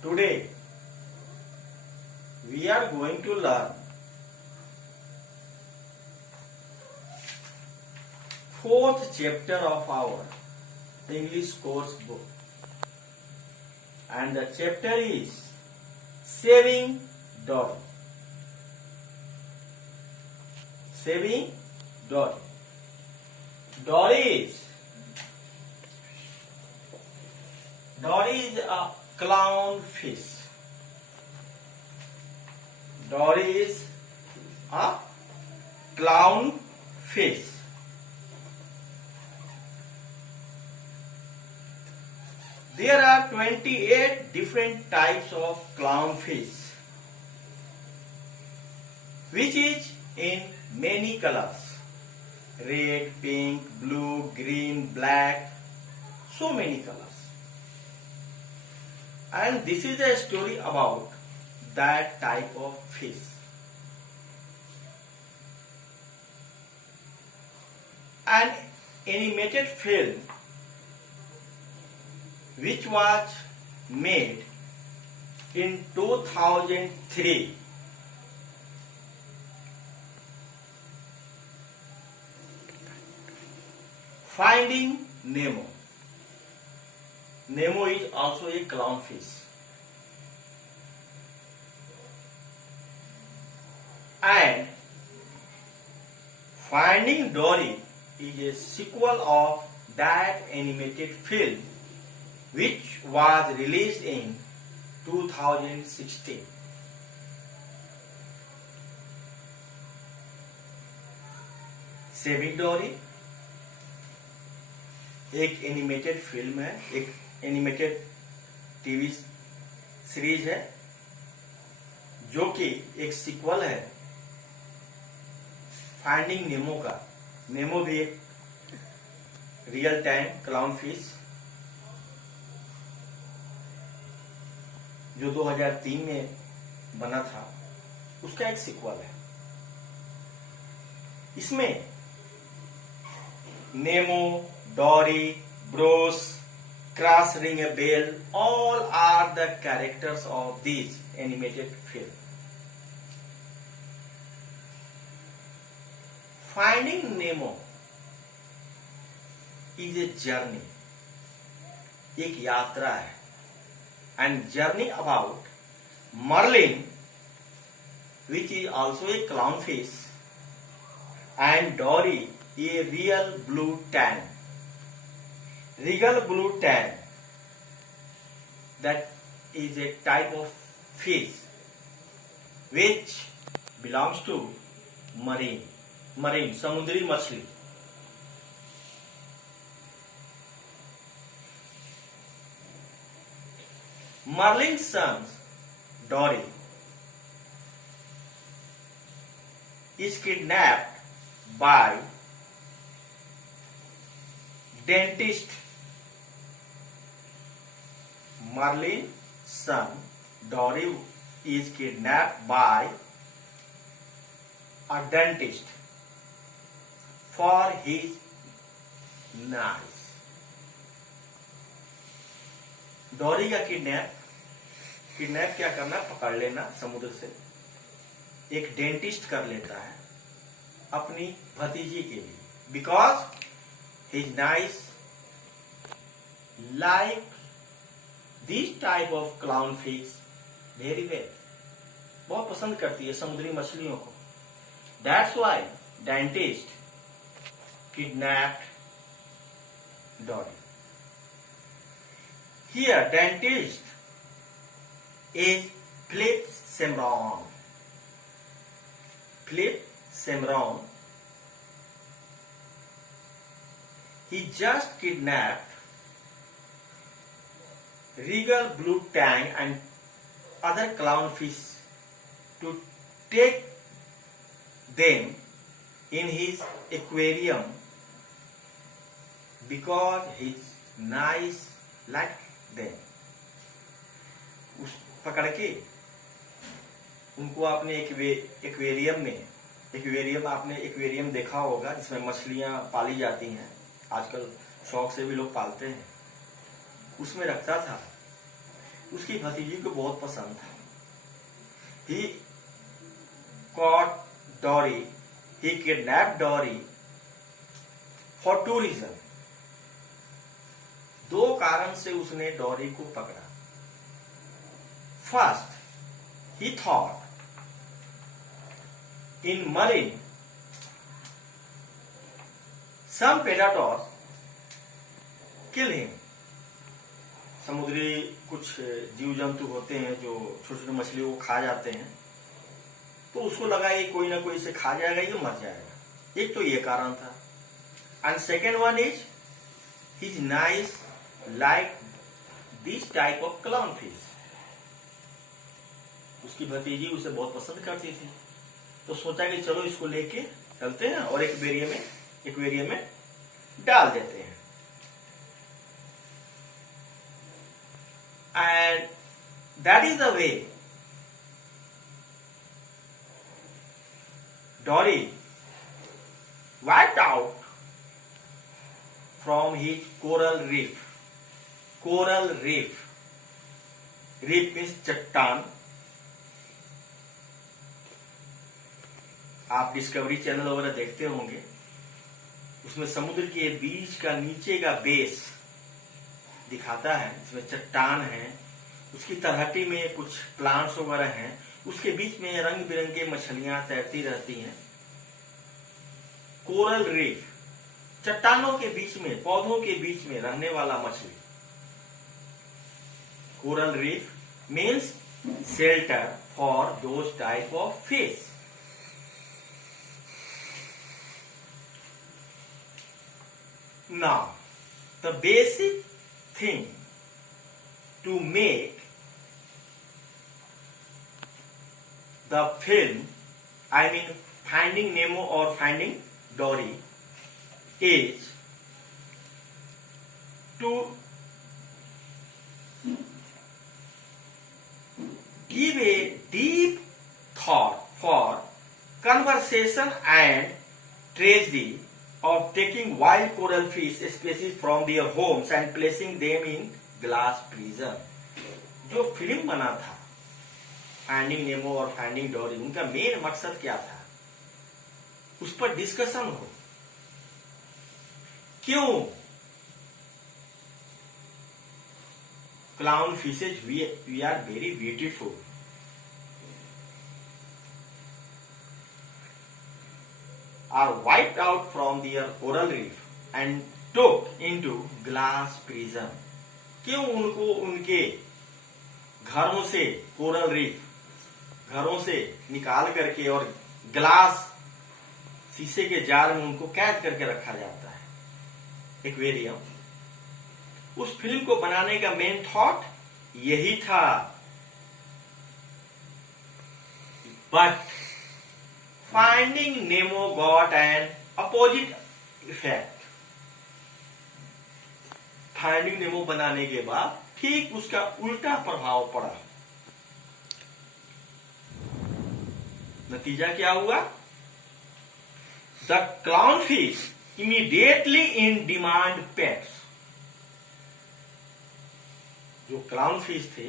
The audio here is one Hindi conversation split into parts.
Today we are going to learn fourth chapter of our English course book, and the chapter is Saving Dory. Saving Dory. Dory is a clownfish. Dory is a clownfish. There are 28 different types of clownfish, which is in many colors: red, pink, blue, green, black, so many colors. And this is a story about that type of fish. An animated film which was made in 2003 Finding Nemo. Nemo is also a clownfish. And Finding Dory is a sequel of that animated film which was released in 2016. Saving डोरी एक एनिमेटेड फिल्म है, एक एनिमेटेड टीवी सीरीज है जो कि एक सीक्वल है फाइंडिंग नेमो का। नेमो भी एक रियल टाइम क्लाउन फिश जो 2003 में बना था, उसका एक सीक्वल है। इसमें Nemo, Dory, Bruce, Crush ring a bell, all are the characters of this animated film. Finding Nemo is a journey, एक यात्रा है, and journey about Marlin, which is also a clownfish, and Dory, a real blue tang. Regal blue tang, that is a type of fish which belongs to marine, समुद्री मछली। Marlin's son Dory is kidnapped by dentist. Marlin's son Dory is kidnapped by a dentist for his knives. डोरी का किडनैप क्या करना, पकड़ लेना समुद्र से, एक डेंटिस्ट कर लेता है अपनी भतीजी के लिए, because his nice like this type of clown fish very well, बहुत पसंद करती है समुद्री मछलियों को। दैट्स वाई डेंटिस्ट किडनैप्ड डोरी। Here, dentist is Philip Semron. Philip Semron, he just kidnapped regal blue tang and other clownfish to take them in his aquarium because his nice like them. उस पकड़ के उनको आपने एक्वेरियम में, आपने एक्वेरियम देखा होगा जिसमें मछलियां पाली जाती हैं, आजकल शौक से भी लोग पालते हैं, उसमें रखता था उसकी भतीजी को बहुत पसंद था। ही caught Dory, he kidnapped Dory for two reasons. दो कारण से उसने डॉरी को पकड़ा। First, he thought in marine some predators kill him. समुद्री कुछ जीव जंतु होते हैं जो छोटे छोटे मछलियों को खा जाते हैं, तो उसको लगा ये कोई ना कोई इसे खा जाएगा, ये मर जाएगा। एक तो ये कारण था। And second one is his nice like this type of clown fish. उसकी भतीजी उसे बहुत पसंद करती थी, तो सोचा कि चलो इसको लेके चलते हैं और एक्वेरियम में डाल देते हैं। And that is the way Dory wiped out from his coral reef. Coral reef. Reef means चट्टान। आप डिस्कवरी चैनल वगैरह देखते होंगे, उसमें समुद्र के बीच का नीचे का बेस दिखाता है, जिसमें चट्टान है, उसकी तलहटी में कुछ प्लांट्स वगैरह हैं, उसके बीच में रंग बिरंगे मछलियां तैरती रहती हैं। कोरल रीफ, चट्टानों के बीच में, पौधों के बीच में रहने वाला मछली। Coral reef means shelter for those type of fish. Now the basic thing to make the film, I mean Finding Nemo or Finding Dory, is to give a deep thought for conservation and tragedy of taking wild coral fish species from their homes and placing them in glass prison. जो फिल्म बना था फाइंडिंग नेमो और फाइंडिंग डोरी, उनका मेन मकसद क्या था, उस पर डिस्कशन हो। क्यों clown fishes we are very beautiful, are wiped out from their coral reef and took into glass prison. क्यों उनको उनके घरों से, कोरल रीफ घरों से निकाल करके और ग्लास शीशे के जार में उनको कैद करके रखा जाता है एक्वेरियम। उस फिल्म को बनाने का मेन थॉट यही था। But finding Nemo got an opposite effect. Finding Nemo बनाने के बाद ठीक उसका उल्टा प्रभाव पड़ा। नतीजा क्या हुआ? The clown fish immediately in demand pets. जो क्लाउन फिश थे,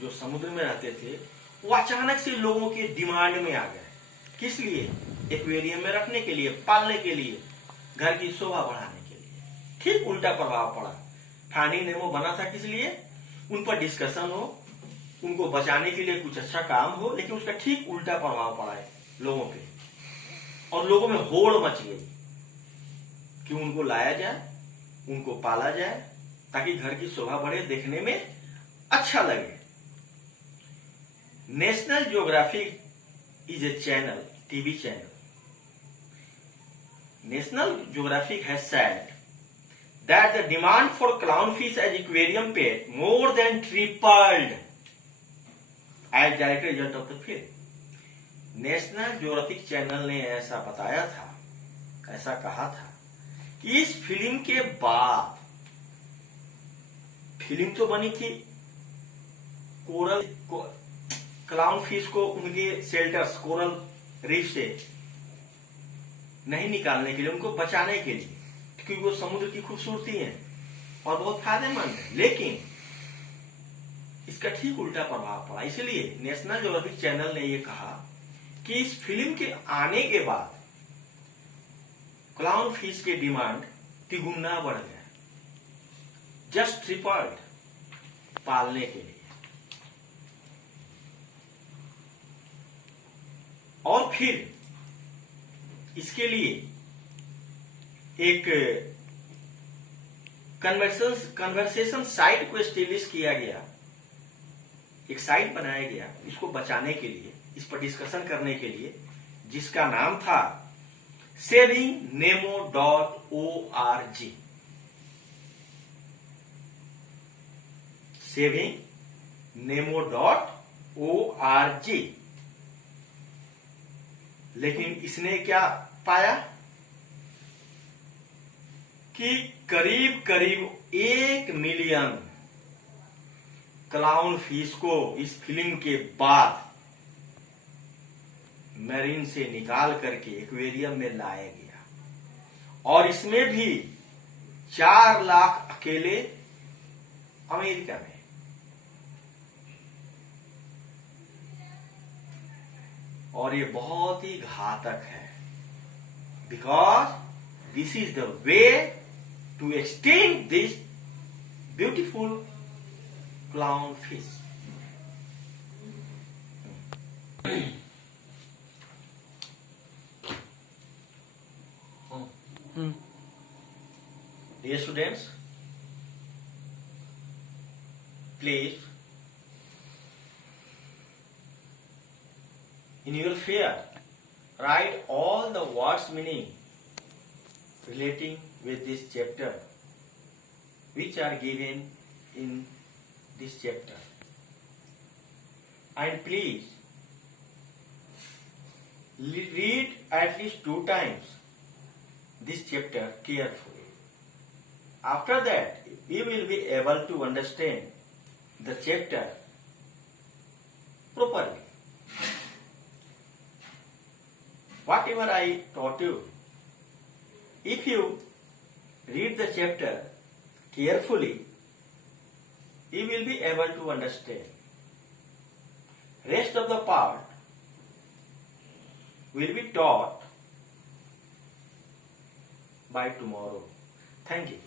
जो समुद्र में रहते थे, वो अचानक से लोगों के डिमांड में आ गए। किस लिए? एक्वेरियम में रखने के लिए, पालने के लिए, घर की शोभा बढ़ाने के लिए। ठीक उल्टा प्रभाव पड़ा। फाइंडिंग नेमो बना था किस लिए? उन पर डिस्कशन हो, उनको बचाने के लिए कुछ अच्छा काम हो, लेकिन उसका ठीक उल्टा प्रभाव पड़ा है लोगों पे, और लोगों में होड़ मच गई कि उनको लाया जाए, उनको पाला जाए, ताकि घर की शोभा बढ़े, देखने में अच्छा लगे। National geographic is a channel, TV channel. National geographic has said that the demand for clownfish as aquarium pet more than tripled as direct result of the film. National geographic channel ने ऐसा बताया था, ऐसा कहा था कि इस फिल्म के बाद, फिल्म तो बनी थी कोरल क्लाउन फिश को उनके शेल्टर्स, कोरल रीफ से नहीं निकालने के लिए, उनको बचाने के लिए, क्योंकि वो समुद्र की खूबसूरती है और बहुत फायदेमंद है। लेकिन इसका ठीक उल्टा प्रभाव पड़ा। इसलिए नेशनल ज्योग्राफिक चैनल ने यह कहा कि इस फिल्म के आने के बाद क्लाउन फिश की डिमांड तिगुना बढ़ गया, जस्ट ट्रिपल्ड पालने के लिए। और फिर इसके लिए एक कन्वर्सेशन साइट को एस्टेब्लिश किया गया, एक साइट बनाया गया इसको बचाने के लिए, इस पर डिस्कशन करने के लिए, जिसका नाम था savingnemo.org। savingnemo.org। लेकिन इसने क्या पाया कि करीब करीब 1 मिलियन क्लाउन फिश को इस फिल्म के बाद मैरीन से निकाल करके एक्वेरियम में लाया गया, और इसमें भी 4 लाख अकेले अमेरिका में। और ये बहुत ही घातक है, because this is the way to extinct this beautiful clown fish. Dear students, please, in your fear, write all the words meaning relating with this chapter, which are given in this chapter. And please, read at least 2 times this chapter carefully. After that, we will be able to understand the chapter properly. Whatever I taught you, if you read the chapter carefully, you will be able to understand. Rest of the part will be taught by tomorrow. Thank you.